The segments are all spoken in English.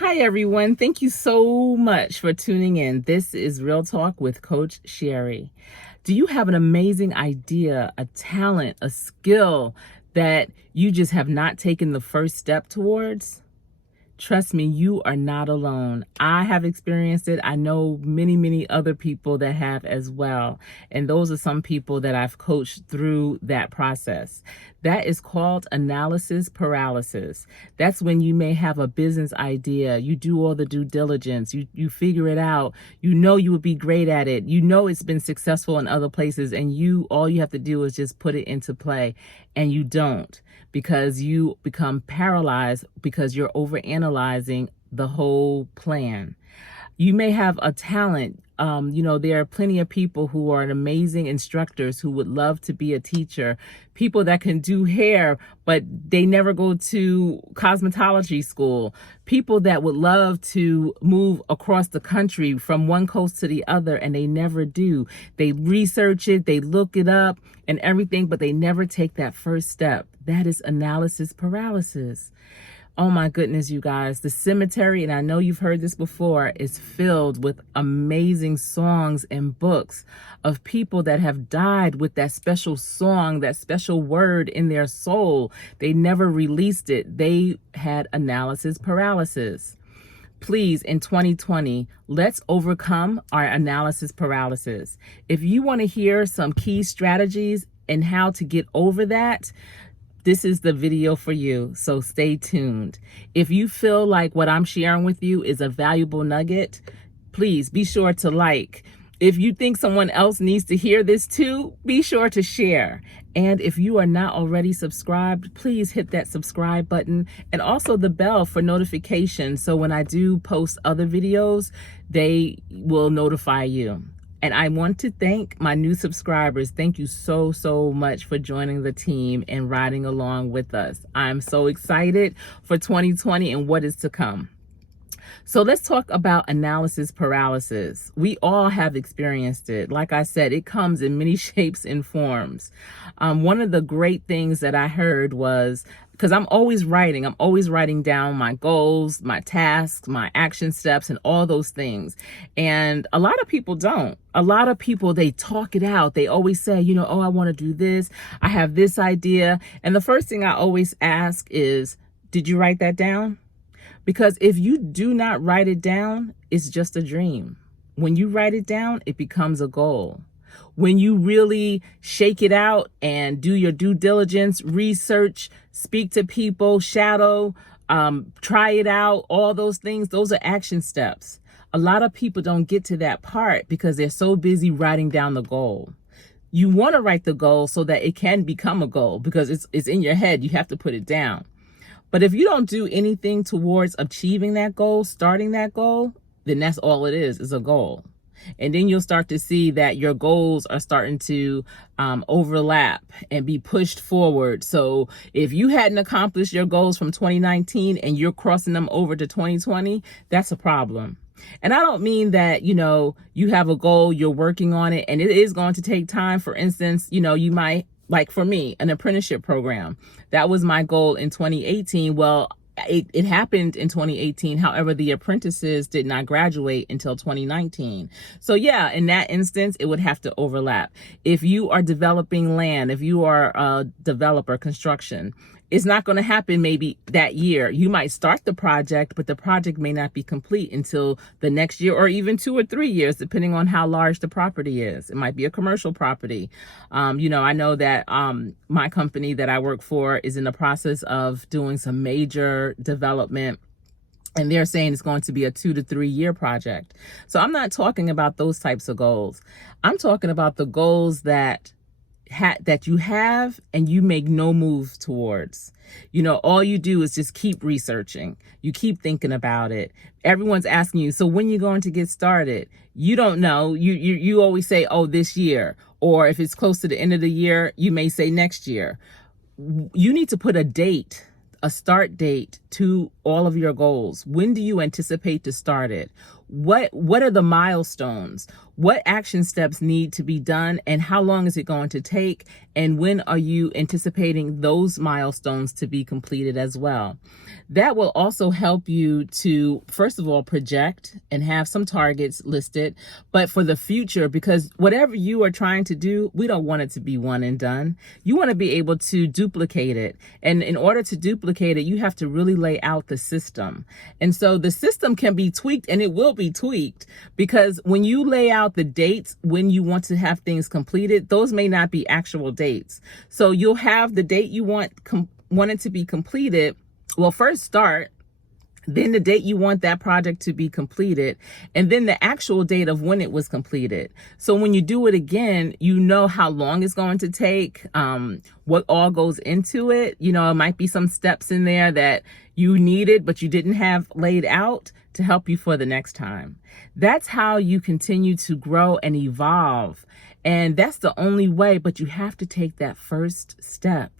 Hi, everyone. Thank you so much for tuning in. This is Real Talk with Coach Sherri. Do you have an amazing idea, a talent, a skill that you just have not taken the first step towards? Trust me, you are not alone. I have experienced it. I know many other people that have as well. And those are some people that I've coached through that process. That is called analysis paralysis. That's when you may have a business idea. You do all the due diligence. You figure it out. You know you would be great at it. You know it's been successful in other places, and all you have to do is just put it into play, and you don't, because you become paralyzed because you're overanalyzing the whole plan. You may have a talent. There are plenty of people who are amazing instructors who would love to be a teacher, people that can do hair, but they never go to cosmetology school, people that would love to move across the country from one coast to the other, and they never do. They research it, they look it up and everything, but they never take that first step. That is analysis paralysis. Oh my goodness, you guys, the cemetery, and I know you've heard this before, is filled with amazing songs and books of people that have died with that special song, that special word in their soul. They never released it. They had analysis paralysis. Please, in 2020, let's overcome our analysis paralysis. If you want to hear some key strategies and how to get over that, this is the video for you, so stay tuned. If you feel like what I'm sharing with you is a valuable nugget, please be sure to like. If you think someone else needs to hear this too, be sure to share. And if you are not already subscribed, please hit that subscribe button and also the bell for notifications, so when I do post other videos, they will notify you. And I want to thank my new subscribers. Thank you so much for joining the team and riding along with us. I'm so excited for 2020 and what is to come. So let's talk about analysis paralysis. We all have experienced it. Like I said, it comes in many shapes and forms. One of the great things that I heard was, because I'm always writing down my goals, my tasks, my action steps, and all those things. And a lot of people don't. A lot of people, they talk it out. They always say, oh, I want to do this. I have this idea. And the first thing I always ask is, did you write that down? Because if you do not write it down, it's just a dream. When you write it down, it becomes a goal. When you really shake it out and do your due diligence, research, speak to people, shadow, try it out, all those things, those are action steps. A lot of people don't get to that part because they're so busy writing down the goal. You want to write the goal so that it can become a goal, because it's in your head. You have to put it down. But if you don't do anything towards achieving that goal, starting that goal, then that's all it is a goal. And then you'll start to see that your goals are starting to overlap and be pushed forward. So if you hadn't accomplished your goals from 2019 and you're crossing them over to 2020, that's a problem. And I don't mean that, you have a goal, you're working on it, and it is going to take time. For instance, you might, like for me, an apprenticeship program. That was my goal in 2018. Well, it happened in 2018. However, the apprentices did not graduate until 2019. So yeah, in that instance, it would have to overlap. If you are developing land, if you are a developer, construction, it's not going to happen maybe that year. You might start the project, but the project may not be complete until the next year, or even 2 or 3 years, depending on how large the property is. It might be a commercial property. I know that my company that I work for is in the process of doing some major development, and they're saying it's going to be a 2 to 3 year project. So I'm not talking about those types of goals. I'm talking about the goals that you have and you make no move towards. All you do is just keep researching. You keep thinking about it. Everyone's asking you, so when you going to get started? You don't know. You always say, oh, this year. Or if it's close to the end of the year, you may say next year. You need to put a date, a start date to all of your goals? When do you anticipate to start it? What are the milestones? What action steps need to be done, and how long is it going to take? And when are you anticipating those milestones to be completed as well? That will also help you to, first of all, project and have some targets listed, but for the future, because whatever you are trying to do, we don't want it to be one and done. You want to be able to duplicate it. And in order to duplicate it, you have to really lay out the system. And so the system can be tweaked, and it will be tweaked, because when you lay out the dates when you want to have things completed, those may not be actual dates. So you'll have the date you want it to be completed. Well, first start, then the date you want that project to be completed, and then the actual date of when it was completed. So when you do it again, you know how long it's going to take, what all goes into it. You know, it might be some steps in there that you needed, but you didn't have laid out to help you for the next time. That's how you continue to grow and evolve. And that's the only way, but you have to take that first step.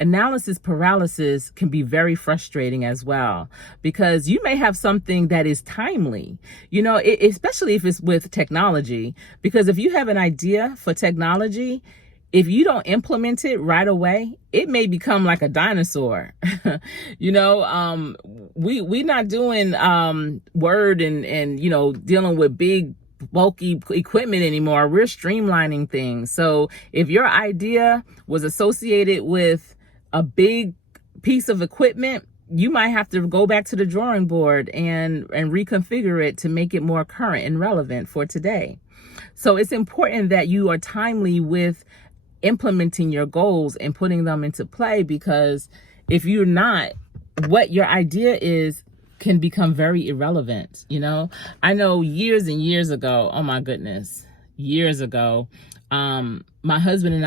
Analysis paralysis can be very frustrating as well, because you may have something that is timely, you know, especially if it's with technology, because if you have an idea for technology, if you don't implement it right away, it may become like a dinosaur. You know, we're not doing Word and, you know, dealing with big bulky equipment anymore. We're streamlining things. So if your idea was associated with a big piece of equipment, you might have to go back to the drawing board and reconfigure it to make it more current and relevant for today. So it's important that you are timely with implementing your goals and putting them into play, because if you're not, what your idea is can become very irrelevant. You know, I know years and years ago, oh my goodness, years ago, my husband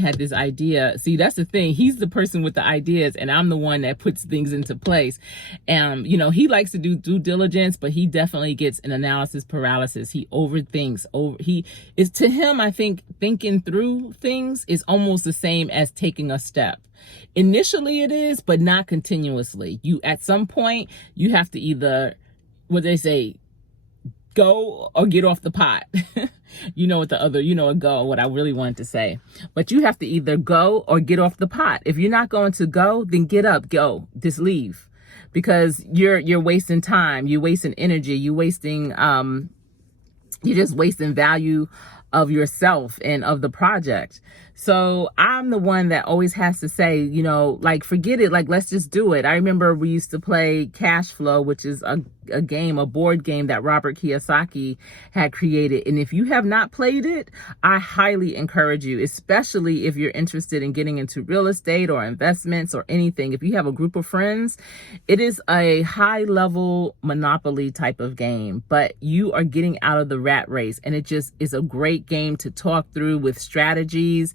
had this idea. See, that's the thing. He's the person with the ideas, and I'm the one that puts things into place. And, you know, he likes to do due diligence, but he definitely gets an analysis paralysis. He overthinks. To him, I think thinking through things is almost the same as taking a step. Initially it is, but not continuously. At some point, you have to either, what they say, go or get off the pot. You know what I really wanted to say. But you have to either go or get off the pot. If you're not going to go, then get up, go, just leave. Because you're wasting time, you're wasting energy, you're just wasting value of yourself and of the project. So I'm the one that always has to say, you know, like, forget it, like, let's just do it. I remember we used to play Cash Flow, which is a board game that Robert Kiyosaki had created. And if you have not played it, I highly encourage you, especially if you're interested in getting into real estate or investments or anything. If you have a group of friends, it is a high level Monopoly type of game, but you are getting out of the rat race. And it just is a great game to talk through with strategies.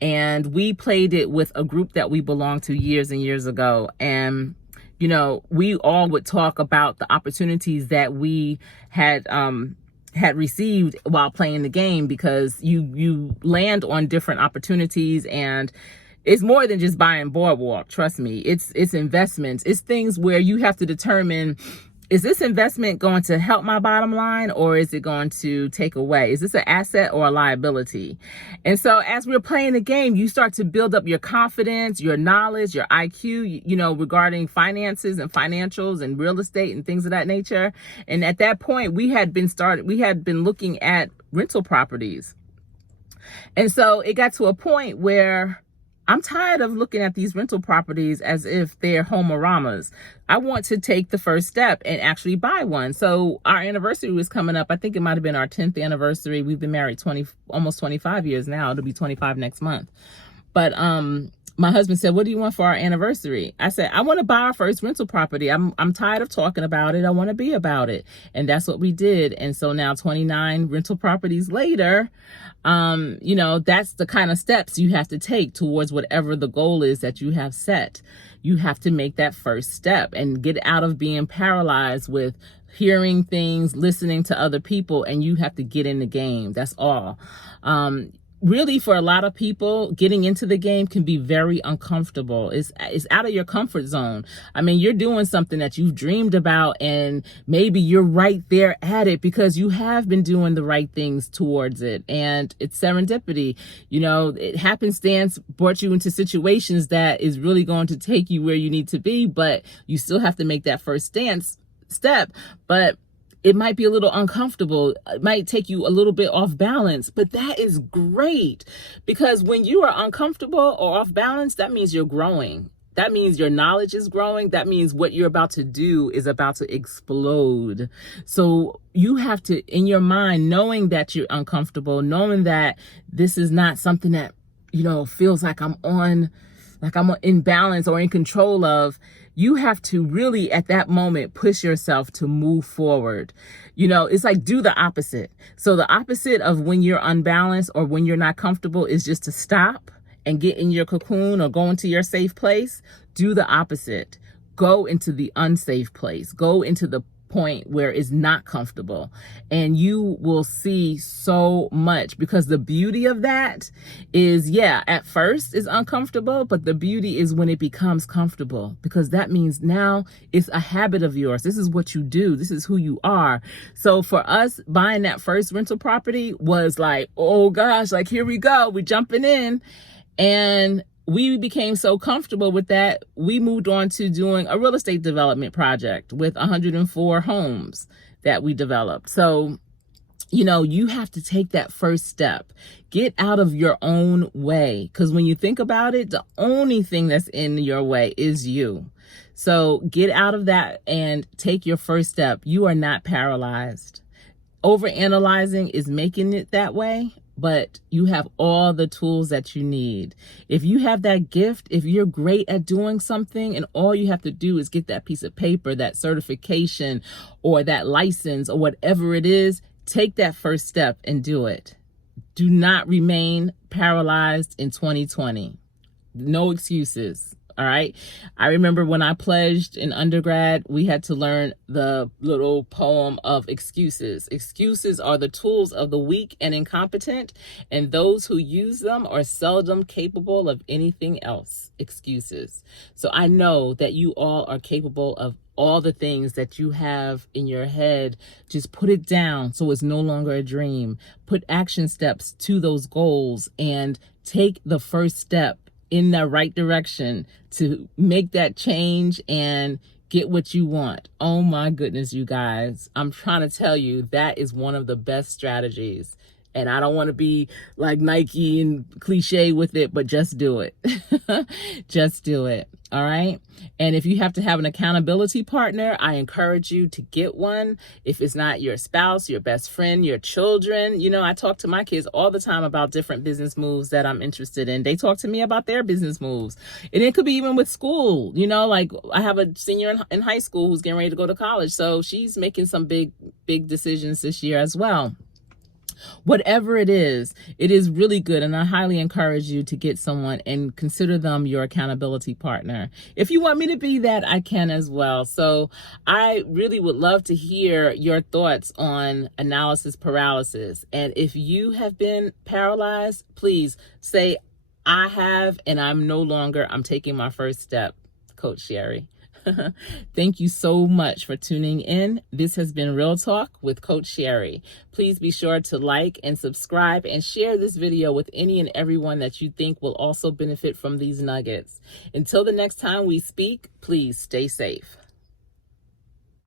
And we played it with a group that we belonged to years and years ago. And you know, we all would talk about the opportunities that we had received while playing the game, because you land on different opportunities, and it's more than just buying Boardwalk. Trust me, it's investments. It's things where you have to determine, is this investment going to help my bottom line, or is it going to take away? Is this an asset or a liability? And so as we're playing the game, you start to build up your confidence, your knowledge, your IQ, you know, regarding finances and financials and real estate and things of that nature. And at that point, we had been looking at rental properties. And so it got to a point where I'm tired of looking at these rental properties as if they're home-oramas. I want to take the first step and actually buy one. So our anniversary was coming up. I think it might have been our 10th anniversary. We've been married almost 25 years now. It'll be 25 next month. But my husband said, "What do you want for our anniversary?" I said, "I want to buy our first rental property. I'm tired of talking about it. I want to be about it." And that's what we did. And so now 29 rental properties later, you know, that's the kind of steps you have to take towards whatever the goal is that you have set. You have to make that first step and get out of being paralyzed with hearing things, listening to other people, and you have to get in the game. That's all. really, for a lot of people, getting into the game can be very uncomfortable. It's out of your comfort zone. I mean, you're doing something that you've dreamed about, and maybe you're right there at it because you have been doing the right things towards it. And it's serendipity. You know, it happenstance brought you into situations that is really going to take you where you need to be, but you still have to make that first step. But it might be a little uncomfortable. It might take you a little bit off balance, but that is great, because when you are uncomfortable or off balance, that means you're growing. That means your knowledge is growing. That means what you're about to do is about to explode. So you have to, in your mind, knowing that you're uncomfortable, knowing that this is not something that, feels like I'm in balance or in control of, you have to really at that moment push yourself to move forward. It's like do the opposite. So the opposite of when you're unbalanced or when you're not comfortable is just to stop and get in your cocoon or go into your safe place. Do the opposite. Go into the unsafe place. Go into the point where it's not comfortable, and you will see so much, because the beauty of that is, at first it's uncomfortable, but the beauty is when it becomes comfortable, because that means now it's a habit of yours. This is what you do. This is who you are. So for us, buying that first rental property was like, oh gosh, like here we go, we're jumping in. And we became so comfortable with that, we moved on to doing a real estate development project with 104 homes that we developed. So, you have to take that first step. Get out of your own way, because when you think about it, the only thing that's in your way is you. So get out of that and take your first step. You are not paralyzed. Overanalyzing is making it that way, but you have all the tools that you need. If you have that gift, if you're great at doing something, and all you have to do is get that piece of paper, that certification, or that license, or whatever it is, take that first step and do it. Do not remain paralyzed in 2020. No excuses. All right. I remember when I pledged in undergrad, we had to learn the little poem of excuses. Excuses are the tools of the weak and incompetent, and those who use them are seldom capable of anything else. Excuses. So I know that you all are capable of all the things that you have in your head. Just put it down so it's no longer a dream. Put action steps to those goals and take the first step in the right direction to make that change and get what you want. Oh my goodness, you guys. I'm trying to tell you, that is one of the best strategies. And I don't want to be like Nike and cliche with it, but just do it. Just do it. All right. And if you have to have an accountability partner, I encourage you to get one. If it's not your spouse, your best friend, your children, I talk to my kids all the time about different business moves that I'm interested in. They talk to me about their business moves. And it could be even with school, like I have a senior in high school who's getting ready to go to college. So she's making some big decisions this year as well. Whatever it is really good. And I highly encourage you to get someone and consider them your accountability partner. If you want me to be that, I can as well. So I really would love to hear your thoughts on analysis paralysis. And if you have been paralyzed, please say, I have, and I'm taking my first step. Coach Sherri. Thank you so much for tuning in. This has been Real Talk with Coach Sherri. Please be sure to like and subscribe and share this video with any and everyone that you think will also benefit from these nuggets. Until the next time we speak, please stay safe.